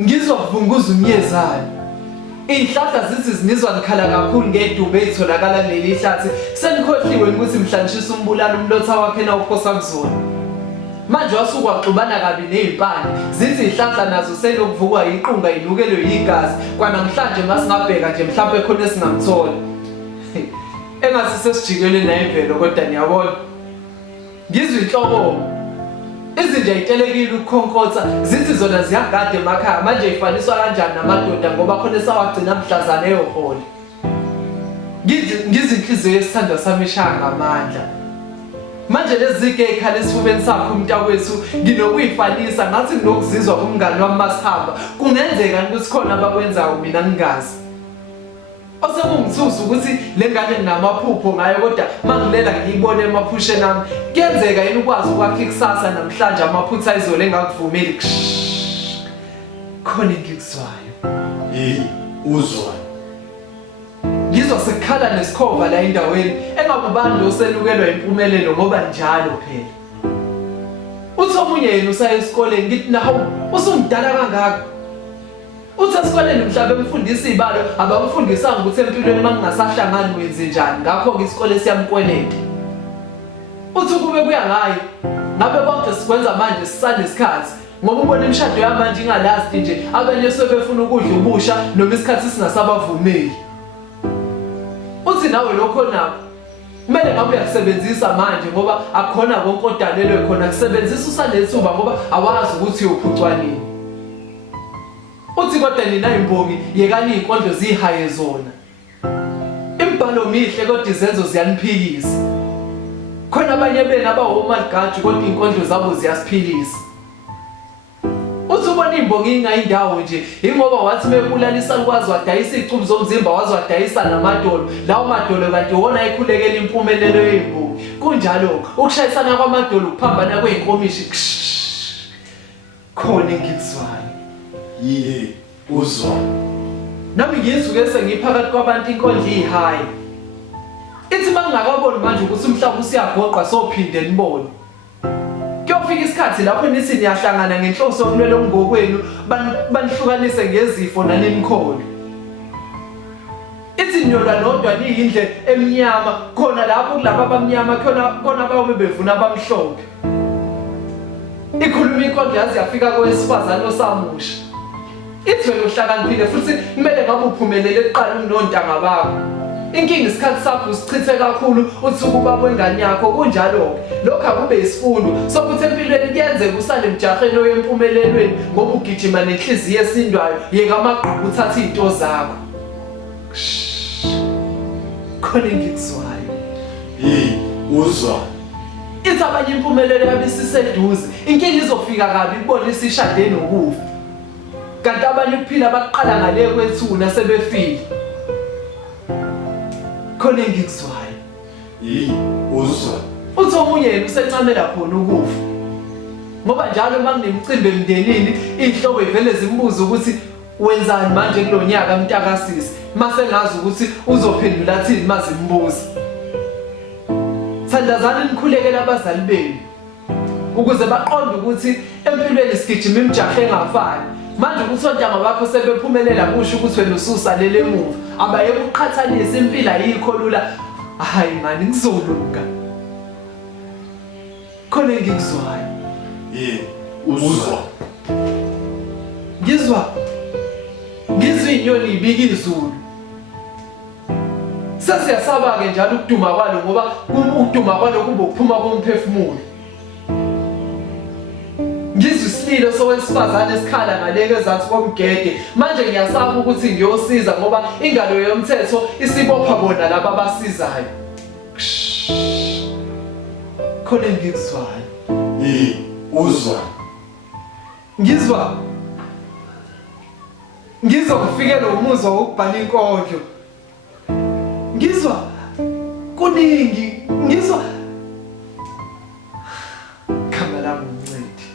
Ngizwa kuvunguza umyezane. Izihlahla zithi zinizwa nikhala kakhulu ngedube ezitholakala kuleli hlathi. Senikhohliwe ukuthi mhlanishisa umbulala umlotha wakhe nawuphosa kuzona. Manje wasuka waxubana kabi nezimpande. Zithi izihlahla nazo selokuvukwa iqunga inukelwe yigazi. Kwanamhlanje masingabheka nje mhlawumbe khona esingamthola. Engathi sesijikele nayimvelo kodwa niyabona. Ngizwe inhloko. Izinja itelekile ukukhonkotha zithi zona ziyagada emakhaya manje ifaniswa kanjani namadoda ngoba khona esawagcina mhlazana eyohole. Ngizinhliziyo yesithanda sami eshaya ngamandla. Manje lezi ikhala esifubeni sakho umntakwethu nginokuyifanisa ngathi nginokuzizwa kumngani wami masihamba kungenzeka ukuthi khona abakwenzayo mina ngingazi. Osengungithusa ukuthi lengane nginamaphupho ngayo kodwa mangilela ngiyibone emaphusheni ami kuyenzeka yini ukwazi ukwakha ikusasa namhlanje amaphutha izole engakuvumeli khona engikuzwayo. Uzwa. Ngizwa sekukhala nesikhova la endaweni engakubani loselukelwa impumelelo ngoba njalo phela. Uthi omunye yena usaya esikoleni ngithi nawo usumdala kangaka. Uthi esikoleni mhlawumbe umfundisi ibalo abamfundisanga ukuthi empilweni mangingasahlangani wenze njani ngakho ke isikole siyamkweleta. Uthi kube kuya ngayo ngabe konke sikwenza manje sisale isikhathi ngoba ubona imishado yamanje ingalasti nje abanye sebefuna ukudla ubusha noma isikhathi singasabavumeli. Uthi nawe lokho nakho kumele ngabe uyasebenzisa manje ngoba akukhona konke odalelwe khona kusebenzisa usanethuba ngoba awazi ukuthi uyophucwa nini. Uthi kodwa nina imbongi yekani inkondlo zihaye zona. Imbhalo mihle kodwa izenzo ziyaniphikisa. Khona abanye bena abawomalgaji kodwa inkondlo zabo ziyasiphilisa. Uthi ubona imbongi ingayindawo nje ingoba wathi mekulalisa ukwazi wadayisa izicubu zomzimba wazi wadayisa namadolo lawo madolo kanti wona ayikhulekela impumelelo yezimbongi. Kunjalo ukushayisana kwamadolo ukuphambana kweinkomishi khona engikuzwayo. Uzwa. Nami ngizuke sengiphakathi kwabantu inkondlo ihayi. Ithi mangakaboni manje ukuthi umhlaba usiyagoqa sophinde nibone. Kuyofika isikhathi lapho nithi niyahlangana ngenhloso yokulwela ngokwenu banihlukanise ngezifo nanimkholo. Ithi nyola nodwa niyindle emnyama khona lapho kulabo abamnyama khona bayobe bevuna abamhlophe. Ikhuluma inkondlo yazi yafika kowesifazane osamusha. Ithi wena uhlakaniphile futhi kumele ngabe uphumelele eqala unontanga bakho. Inkinga isikhathi sakho usichithe kakhulu uthi ukuba kwengane yakho kunjalo lokho akube isifundo sokuthi empilweni kuyenzeka usale emjaheni oyempumelelweni ngoba ugijima nenhliziyo esindwayo yeka amagqubu uthatha izinto zakho. Khona engikuzwayo. Uzwa. Ithi abanye impumelelo yabisiseduze inkinga izofika kabi ibona isishade nokufa. Kanti abanye ukuphila baqala ngale kwethuna sebefile. Khona engikuzwayo. Uzwa. Uthi omunye yena usencamela khona ukufa. Ngoba njalo manginemicimbi emndenini inhloko ivele zimbuza ukuthi wenzani manje kulonyaka mntakasisi mase ngazi ukuthi uzophendula athini mazimbuza. Thandazani nikhulekela abazali benu ukuze baqonde ukuthi empilweni sigijima imijahe engafani. Manje ukusontanga bakho sebephumelela kusho ukuthi wena ususalele emuva abayeke uqhathanisa impilo ayikho lula. Hayi mani ngizoluka. Khona engikuzwayo. Uzwa. Ngizwa inyoni ibika izulu. Sasiyasaba ke njalo ukuduma kwalo ngoba ukuduma kwalo kuba ukuphuma komphefumulo. Ngizwe isililo sowesifazane esikhala ngaleke ezathi komgede manje ngiyasaba ukuthi ngiyosiza ngoba ingalo yomthetho isibopha bona laba abasizayo. Khona engikuzwayo. Uzwa. Ngizwa kufikela umuzwa wokubhala inkondlo. Ngizwa kuningi Kamala mncedi.